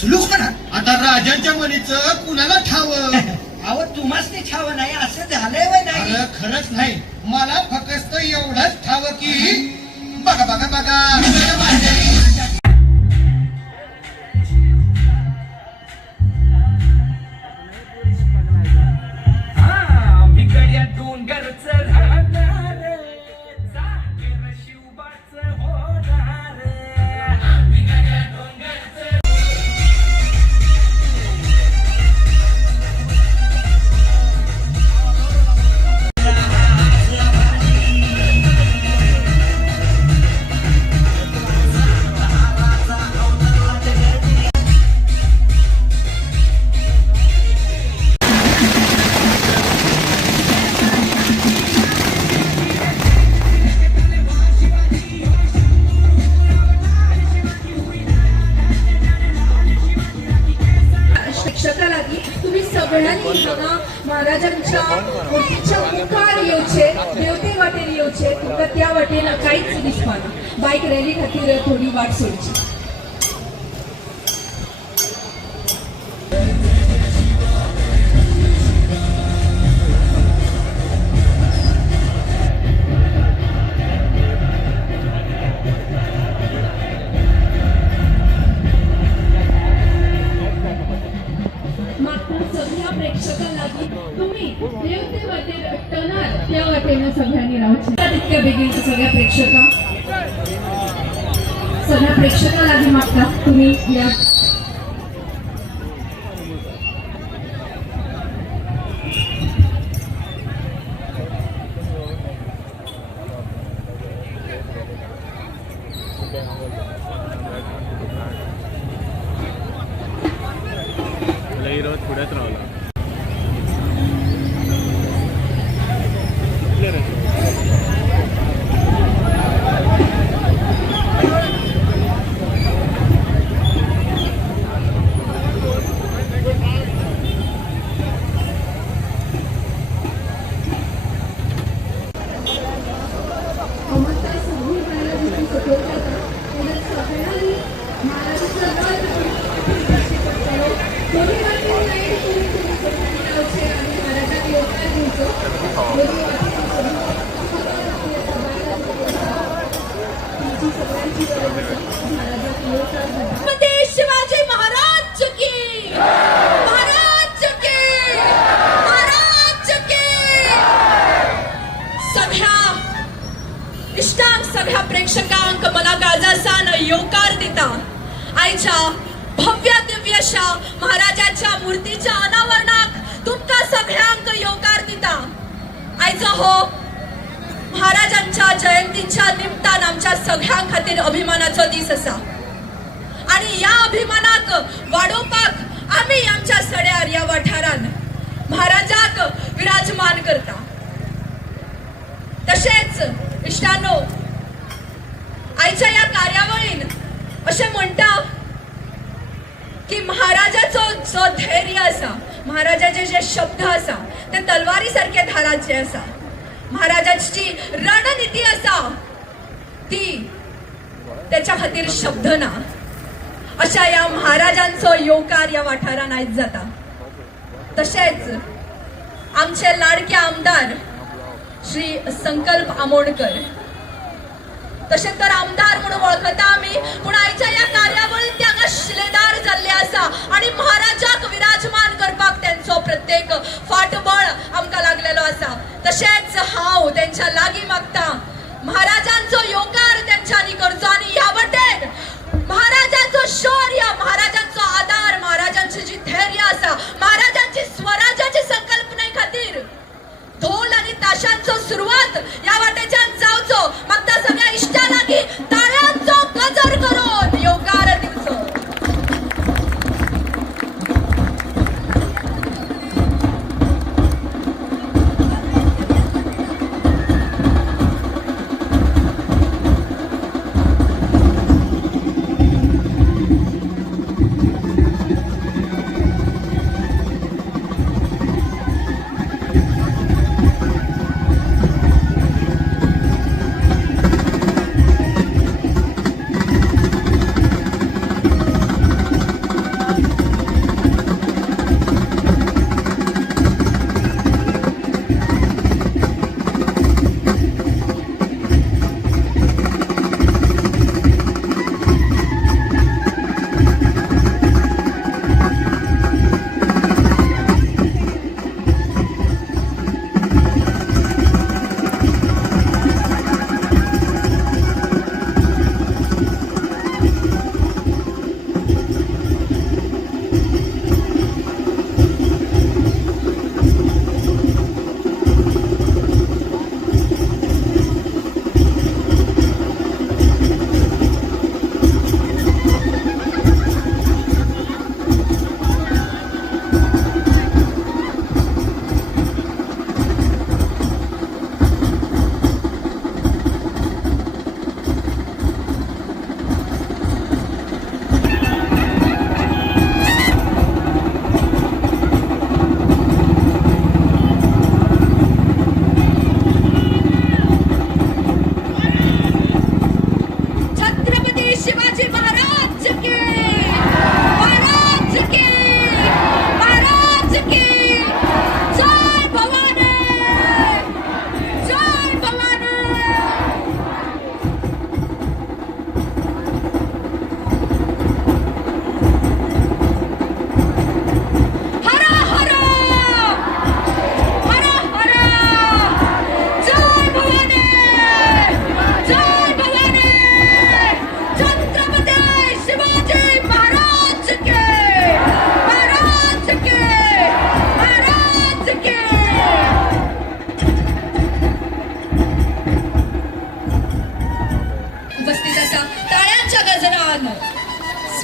सुलूक म्हणा. आता राजांच्या म्हणीचं कुणाला ठाव? अहो तुम्हाच ते ठाव नाही असं झालंय वय नाही. अरे खरंच नाही, मला फक्त एवढंच ठाव की बघा बघा बघा तुम्ही सगळ्यांनी बघा महाराजांच्या मूर्तीच्या मुखार येऊचे देवते वाटेर येऊचे तुमका त्या वाटेनं काहीच दिसपाना. बाईक रॅली खातीर थोडी वाट सोडची. तुम्ही देवते वाटेर टणार त्या वाटेनं सगळ्यांनी राहूचे. तितक्या बेगीन सगळ्या प्रेक्षकाला आधी मागता तुम्ही या पुढ्यात राहिला. शिवाजी महाराज की महाराज की महाराज की. सगळ्या इष्टांक सगळ्या प्रेक्षकांक मला काळजासान येवकार दिता. आयच्या भव्य दिव्यशा महाराजाच्या मूर्तीच्या अनावरणाक तुमका सगळ्यांक येवकार दिता. आयचा हो महाराजांच्या जयंतीच्या निमतान आमच्या सगळ्यां खातीर अभिमानाचो दीस असा आणि या अभिमानाक वाडोवपाक आम्ही आमच्या सड्यार या वाठारान महाराजाक विराजमान करता. तशेंच इष्टांनो आयच्या या कार्यावळीन अशें म्हणटा की महाराजाचो जो धैर्य असा, महाराजाचे जे शब्द असा ते तलवारी सारखे धाराचे असा. महाराजाची रणनीती असा ती त्याच्या खातीर शब्द ना. अशा या महाराजांचो येवकार या वाठारान आयज जाता. तशेंच आमचे लाडके आमदार श्री संकल्प आमोणकर तशेंच तर आमदार म्हणून वळखता आम्ही, पूण आयच्या या कार्यावळीत ते हांगा शिलेदार जाल्ले आसा आणि महाराजाक विराजमान करपाक त्यांचो प्रत्येक फाटबळ आमकां लागलेलो आसा. तशेंच हांव त्यांच्या लागीं मागता महाराजांचो येवकार त्यांच्यानी करचो आणि ह्या वटेन महाराजांचो शौर्य, महाराजांचो आदार, महाराजांची जी धैर्य आसा, महाराजांची स्वराज्याची संकल्पने खातीर ढोल आणि ताशांचो सुरुवात या वाटेच्यान जावचो. मागता सगळ्या इष्टा लागीं ताळ्यांचो गजर करून येवकार दिवचो.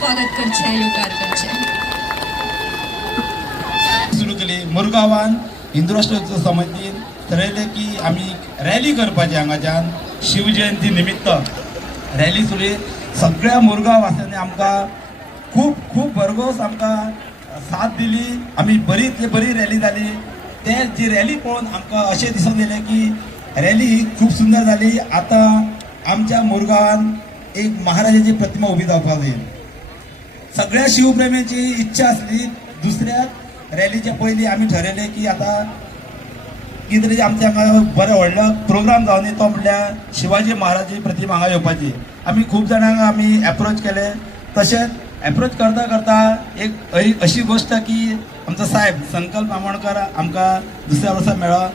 स्वागत करचे येवकार करचे सुरू केली मुरगांवान हिंदू राष्ट्र उत्सव समितीन ठरयलें की आमी रॅली करपाची हांगाच्यान शिवजयंती निमित्त रॅली सुरू सगळ्या मुरगांव वासियांनी आमकां खूब खूब भरघोस आमकां साथ दिली. आमी बरी रॅली जाली. ते जी रॅली पळोवन आमकां अशें दिसून येयलें की रॅली ही खूब सुंदर जाली. आतां आमच्या मुरगांवान एक महाराजाची प्रतिमा उबी जावपाक जाय. सगळ्या शिवप्रेमीची इच्छा आसली. दुसऱ्या रॅलीच्या पयलीं आमी ठरयलें की आतां कितें तरी आमच्या हांगा बरो व्हडलो प्रोग्राम जावन तो म्हणल्यार शिवाजी महाराजाची प्रतिमा हांगा येवपाची. आमी खूब जाणांक आमी एप्रोच केले. तशेंच एप्रोच करता करता एक अशी गोश्ट की आमचो साहेब संकल्प आमोणकर आमकां दुसऱ्या वर्सा मेळ्ळो.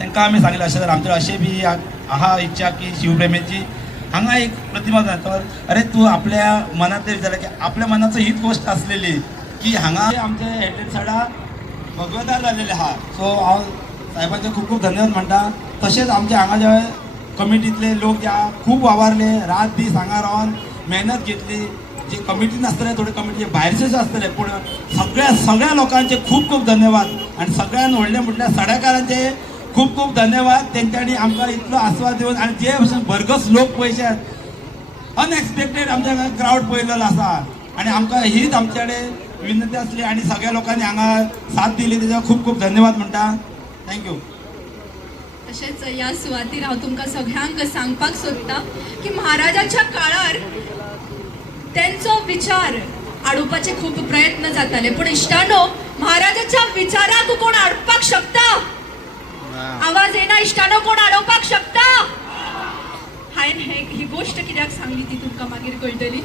तांकां आमी सांगलें अशें तर आमचे अशें बी आहा इच्छा की शिवप्रेमीची हांगा एक प्रतिमा जाता. अरे तूं आपल्या मनांतलें विचारलें की आपल्या मनाचो हीच गोश्ट आसलेली की हांगा आमचे हेडलायन सायडा भगवदार जाल्लेले आहा. सो हांव साहेबांचे खूब खूब धन्यवाद म्हणटा. तशेंच आमचे हांगा जे कमिटींतले लोक जे आहा खूब वावरले. रात दीस हांगा रावन मेहनत घेतली. जे कमिटीन आसतले थोडे कमिटीचे भायरचे आसतले पूण सगळ्या लोकांचे खूब खूब धन्यवाद. आनी सगळ्यान व्हडलें म्हटल्यार सड्याकारांचे खूब खूब धन्यवाद. तेंच्यांनी आमकां इतलो आस्वाद दिवन आनी जे भशेन भरघोस लोक पळयचे अनएक्सपेक्टेड आमच्या हांगा क्रावड पळयलेलो आसा. आनी आमकां हीच आमचे कडेन विनंती आसली आनी सगळ्या लोकांनी हांगा साथ दिली तेच्या खूब खूब धन्यवाद म्हणटा. थँक्यू. तशेंच ह्या सुवातेर हांव तुमकां सगळ्यांक सांगपाक सोदतां की महाराजाच्या काळार त्यांचो विचार आडोवपाचे खूब प्रयत्न जाताले पूण इश्टानो महाराजाच्या विचाराक कोण आडपाक शकता? आवाज येना इश्टानो कोण आडोवपाक शकता? हांवें ही गोश्ट कित्याक सांगली ती तुमकां मागीर कळटली.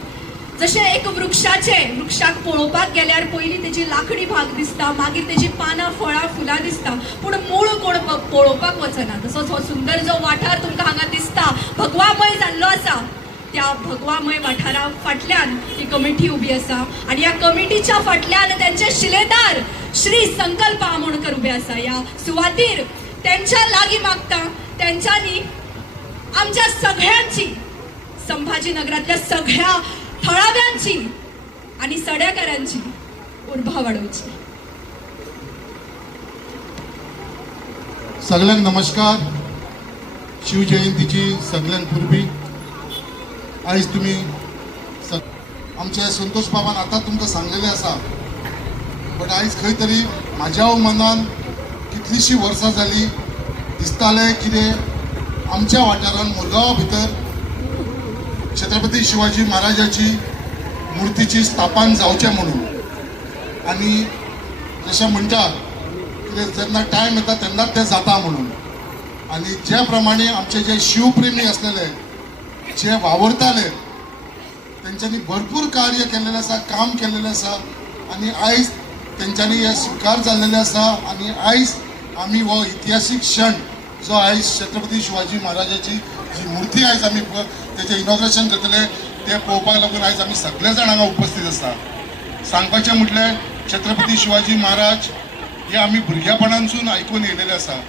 जशें एक वृक्षाक पळोवपाक गेल्यार पयलीं तेजी लाकडी भाग दिसता मागीर तेजी पानां फळां फुलां दिसता पूण मूळ कोण पळोवपाक वचना. तसोच हो सुंदर जो वाठार तुमकां हांगा दिसता भगवामय जाल्लो आसा. त्या भगवामय वाठारा फाटल्यान ही कमिटी उबी आसा आनी ह्या कमिटीच्या फाटल्यान त्यांचे शिलेदार श्री संकल्प आमोणकर उबे आसा. ह्या सुवातेर त्यांच्या लागीं मागता त्यांच्यानी आमच्या सगळ्यांची संभाजीनगरातल्या सगळ्या थळाव्यांची आणि सड्याकारांची उर्बा वाडोवची. सगळ्यांक नमस्कार. शिवजयंतीची सगळ्यांक पूर्वी आयज तुम्ही आमचे संतोष बाबान आता तुमकां सांगलेले आसा बट आयज खंय तरी म्हाज्या मनान कितलीशीं वर्सां जाली दिसतालें कितें आमच्या वाठारान मुरगांवा भितर छत्रपती शिवाजी महाराजाची मुर्तीची स्थापन जावचें म्हणून. आनी जशें म्हणटा कितें जेन्ना टायम येता तेन्ना तें जाता म्हणून. आनी ज्या प्रमाणे आमचे जे शिवप्रेमी आसलेले जे वावरताले तेंच्यांनी भरपूर कार्य केलेलें आसा काम केलेलें आसा आनी आयज तेंच्यांनी हे स्वीकार जाल्लेले आसा. आनी आयज आमी हो इतिहासीक क्षण जो आयज छत्रपती शिवाजी महाराजाची जी मुर्ती आयज आमी तेचें इनॉग्रेशन करतले ते पळोवपाक लागून आयज आमी सगळे जाण हांगा उपस्थित आसा. सांगपाचें म्हटल्यार छत्रपती शिवाजी महाराज हे आमी भुरगेपणांसून आयकून येयलेले आसा.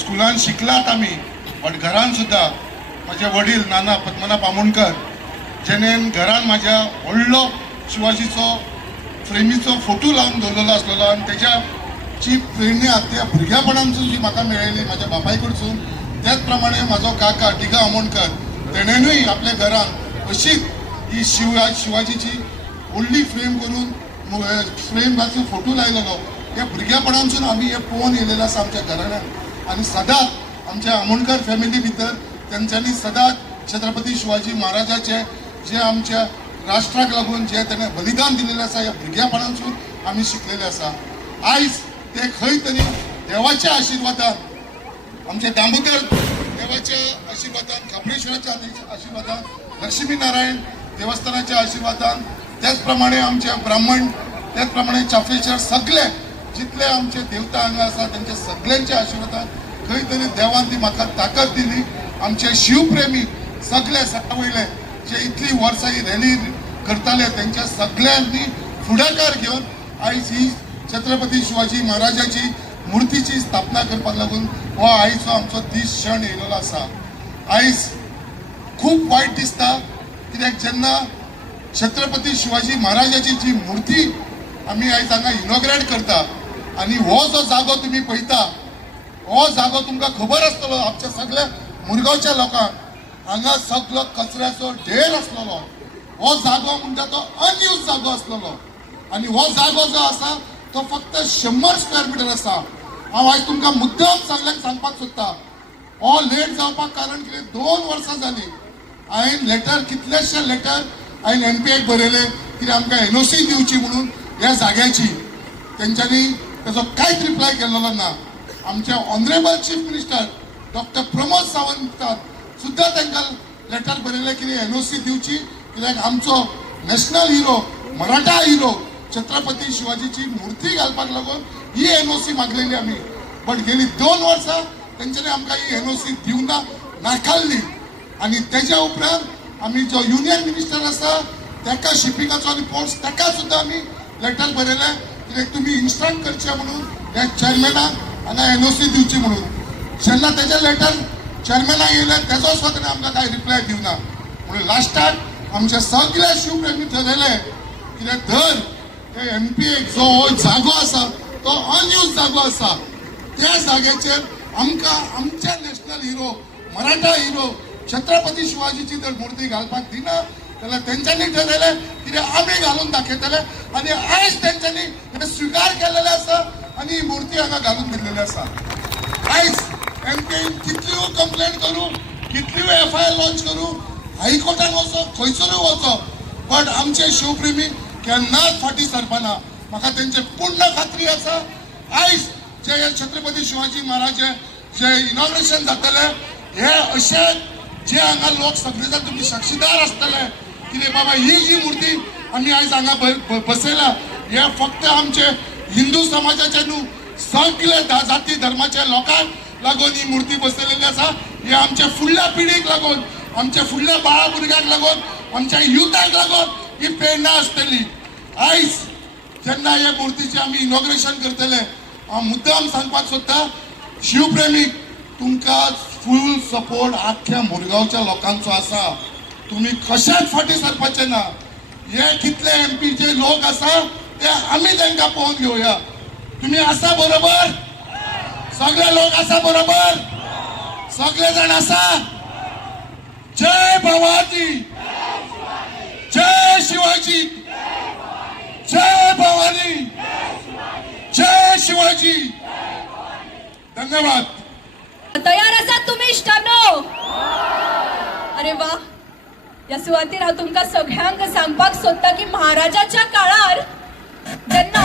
स्कुलान शिकलात आमी बट घरान सुद्दां माझे वडील नाना पद्मनाभ आमोणकर जेणेन घरान म्हाज्या व्हडलो शिवाजीचो फ्रेमीचो फोटो लावन दवरलेलो आसलेलो आनी तेच्या जी प्रेरणा त्या भुरगेपणांसून जी म्हाका मेळिल्ली म्हाज्या बापाय कडसून त्याच प्रमाणे म्हाजो काका टिगा आमोणकर तेणेनूय आपल्या घरान अशीच ही शिवाजीची व्हडली फ्रेम करून फ्रेम घालून फोटो लायलेलो. ह्या भुरगेपणांसून आमी हे पळोवन येयलेले आसा आमच्या घराण्यान आनी सदांच आमच्या आमोणकर फॅमिली भितर तेंच्यांनी सदांच छत्रपती शिवाजी महाराजाचे जे आमच्या राष्ट्राक लागून जे तेणें बलिदान दिलेलें आसा ह्या भुरगेपणांसून आमी शिकलेले आसा. आयज ते खंय तरी देवाच्या आशिर्वादान आमचे दामोदर देवाच्या आशिर्वादान खापरेश्वराच्या आशिर्वादान लक्ष्मी नारायण देवस्थानाच्या आशिर्वादान त्याच प्रमाणे आमचे ब्राह्मण त्याच प्रमाणे चाफेश्वर सगळे जितले आमचे देवता हांगा आसा तेंच्या सगळ्यांच्या आशिर्वादान खंय तरी देवान ती म्हाका ताकद दिली. आमचे शिवप्रेमी सगळे सकावयले जे इतली वर्सां ही रॅली करताले त्यांच्या सगळ्यांनी फुडाकार घेवन आयज ही छत्रपती शिवाजी महाराजाची मुर्तीची स्थापना करपाक लागून हो आयचो आमचो दीस क्षण येयलेलो आसा. आयज खूब वायट दिसता कित्याक जेन्ना छत्रपती शिवाजी महाराजाची जी मूर्ती आम्ही आयज हांगा इनॉग्रेट करता आणि हो जो जागो तुम्ही पळयता हो जागो तुमकां खबर आसतलो आमच्या सगळ्या मुरगांवच्या लोकांक हांगा सगळो कचऱ्याचो ढेर आसलेलो हो जागो म्हणटा तो अनयूज जागो आसलेलो आणि हो जागो जो आसा तो फक्त 100 स्क्वेअर मिटर आसा हांव आयज तुमकां मुद्दाम सगळ्यांक सांगपाक सोदता हो लेट जावपाक कारण कितें 2 वर्सां जालीं हांवें लेटर कितलेशे लेटर हांवें एमपीएक बरयले कितें आमकां एनओसी दिवची म्हणून ह्या जाग्याची तेंच्यांनी ताजो कांयच रिप्लाय केल्लो ना आमचे honourable chief minister doctor Pramod Sawant सुद्दां तांकां लेटर बरयलें कितें एनओसी दिवची कित्याक आमचो national hero Maratha hero Chhatrapati शिवाजीची मूर्ती घालपाक लागून ही एनओसी मागलेली आमी बट गेली 2 वर्सां तेंच्यांनी आमकां ही एनओसी दिवना नाकारली आणि तेज्या उपरांत आमी जो युनियन मिनिस्टर आसा ताका शिपिंगाचो रिपोर्ट ताका सुद्दां आमी लेटर बरयलें कित्याक तुमी इन्स्ट्रक्ट करचें म्हणून ह्या चॅरमॅनाक हांगा एनओसी दिवची म्हणून जेन्ना तेजें लेटर चॅरमॅनाक येयलें तेजो सुद्दां ताणें आमकां कांय रिप्लाय दिवना म्हणून लास्टाक आमचे सगळे शिवप्रेमी ठरयले कित्याक धर हे एमपीएक जो हो जागो आसा तो अनयूज जागो आसा त्या जाग्याचेर आमकां आमचे national hero Maratha hero Chhatrapati शिवाजीची जर मूर्ती घालपाक दिना जाल्यार तेंच्यांनी ठरयलें कित्याक आमी घालून दाखयतले आनी आयज तेंच्यांनी हे स्विकार केलेले आसा आनी ही मूर्ती हांगा घालून दिल्लेली आसा आयज एमपीन कितल्यो कंप्लेंट करूं कितल्यो एफआयआर लॉन्च करूं हायकोर्टान वचो खंयसरूय वचो बट आमचे शिवप्रेमी केन्नाच फाटी सरपाना म्हाका तेंचे पूर्ण खात्री आसा आयज जे छत्रपती शिवाजी महाराज जे इनॉग्रेशन जातले हे अशे जे हांगा लोक सगळे जाण तुमी साक्षीदार आसतले कितें बाबा ही जी मूर्ती आमी आयज हांगा बसयला हे फक्त आमचे हिंदू समाजाचे न्हू सगळे जाती धर्माच्या लोकांक लागून ही मूर्ती बसयलेली आसा हे आमच्या फुडल्या पिढीक लागून आमच्या फुडल्या बाळा भुरग्यांक लागून आमच्या युथाक लागून ही प्रेरणा आसतली आयज जेन्ना हे मूर्तीचे आमी इनॉग्रेशन करतले हांव मुद्दाम सांगपाक सोदता शिवप्रेमीक तुमकां फूल सपोर्ट आख्या मुरगांवच्या लोकांचो आसा तुम्ही कशाच फाटी सरपाचे ना हे कितले एमपीचे लोक आसा ते आमी तांकां पळोवन घेवया तुम्ही आसा बरोबर सगळे लोक आसा बरोबर सगळे जाण आसा जय भवानी जय शिवाजी जय भवानी जय शिवाजी धन्यवाद तयार आसात तुम्ही इश्टांनो अरे वा या सुवातेर हांव तुमकां सगळ्यांक सांगपाक सोदता की महाराजाच्या काळार जेन्ना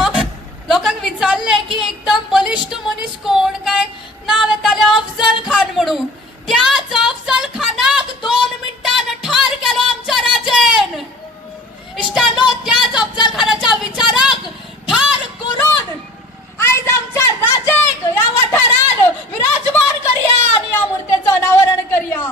लोकांक विचारले की एकदम बलिश्ट मनीस कोण काय नाव येताले अफजल खान म्हणून त्याच अफजल खानाक 2 मिनिटांन ठार केलो आमच्या राजेन इश्टांनो त्याच अफजल खानाच्या विचाराक ठार करून आयज आमच्या राजेक या वाठारान विराजमान करया आणि या मूर्तीचं अनावरण करया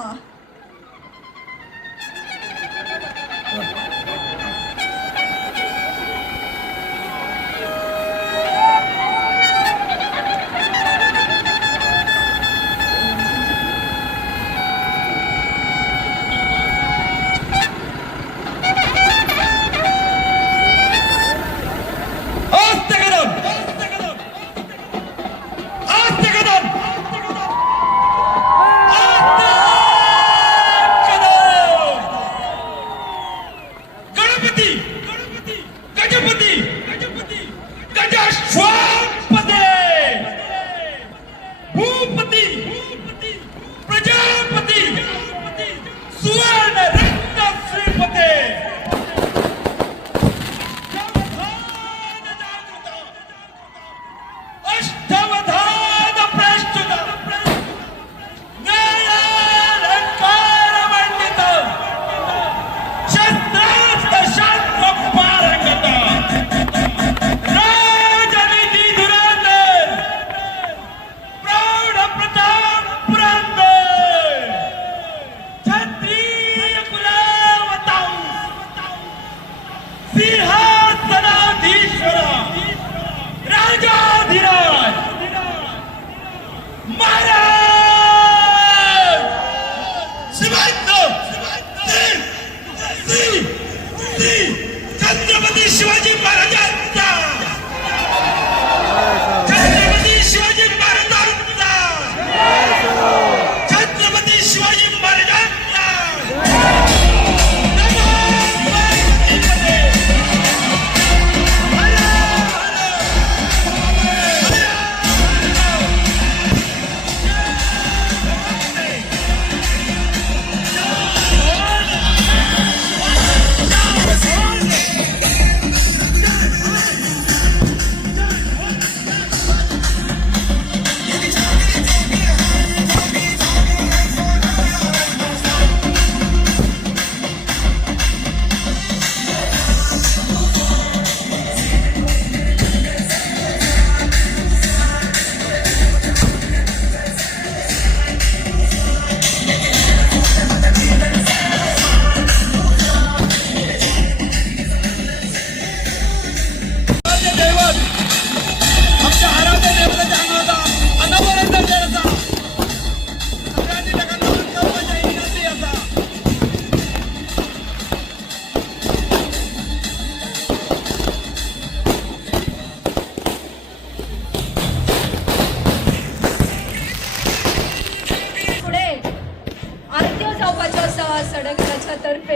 शस्त्रास्त्र शास्त्र पारंगत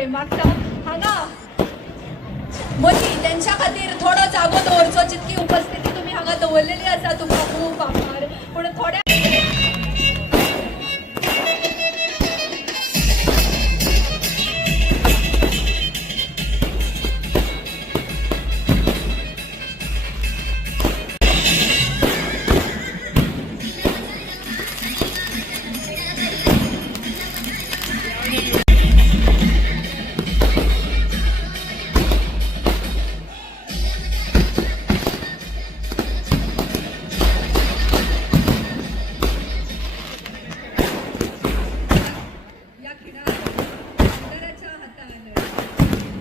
पळय मागता हांगा मदीं त्यांच्या खातीर थोडो जागो दवरचो जितकी उपस्थिती तुमी हांगा दवरलेली आसा तुमकां खूब आभार पूण थोड्या या खेळात आमदाराच्या हातान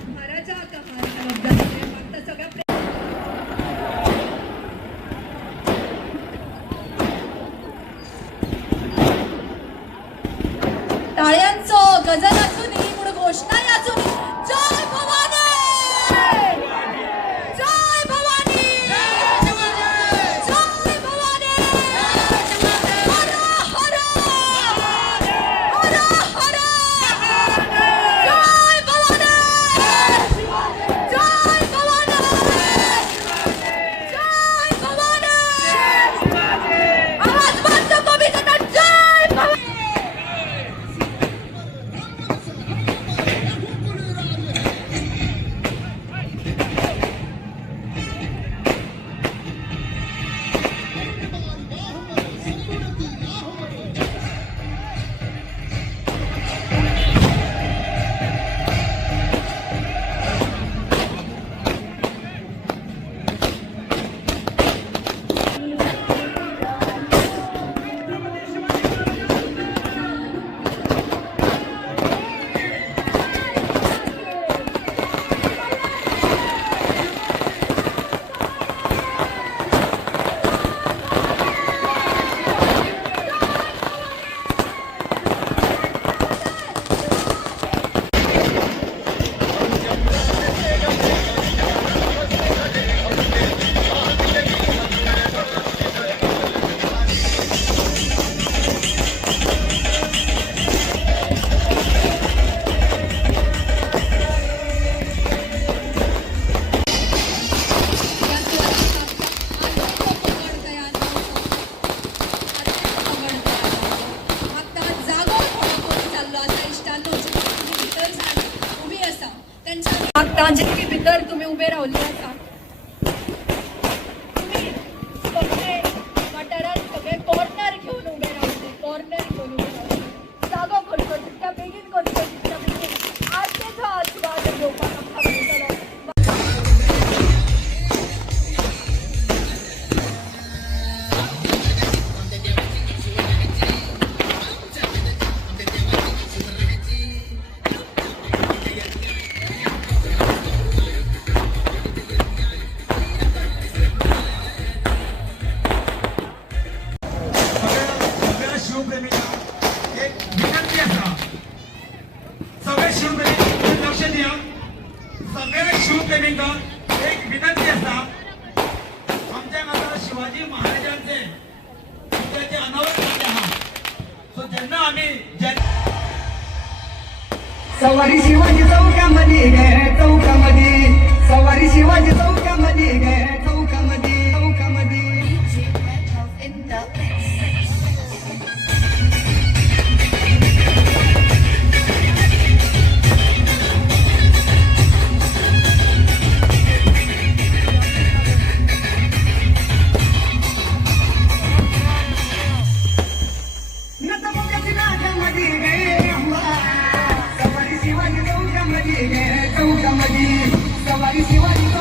महाराजा कहार मागता सगळ्या टाळ्यांचो गजर असूनही पूण घोषणाय असूनही जय भवानी जय भवानी जय भवानी हर हर हर हर जय भवानी जय भवानी जय भवानी आवाज बंद कविता जय भवानी मागता जितकी भितर तुम्ही उभे रावल्ले आसा तुम्ही सगळे वाठारात सगळे कॉर्नर घेवन उभे रावले कॉर्नर घेवन उभे रावले जागो करचो जितक्या बेगीन करचो तितक्या बेगीन आरतीचो आस्वाद घेवपाक आमकां मेळटलो सगळ्या शिवप्रेमींना एक विनंती असा सगळे शिवप्रेमी लक्ष द्या सगळ्या शिवप्रेमींका एक विनंती असा आमच्या आता शिवाजी महाराजांचे त्याचे अनावरण झाले आहात सो जेन्ना आम्ही सवारी शिवाजी चौकामध्ये गे चौकामध्ये सवारी शिवाजी चौकामध्ये गे चौकामध्ये चौकामध्ये नतमोगाची नाकामध्ये गे सवारी शिवाजी चौकामध्ये गे चौकामध्ये सवारी शिवाजी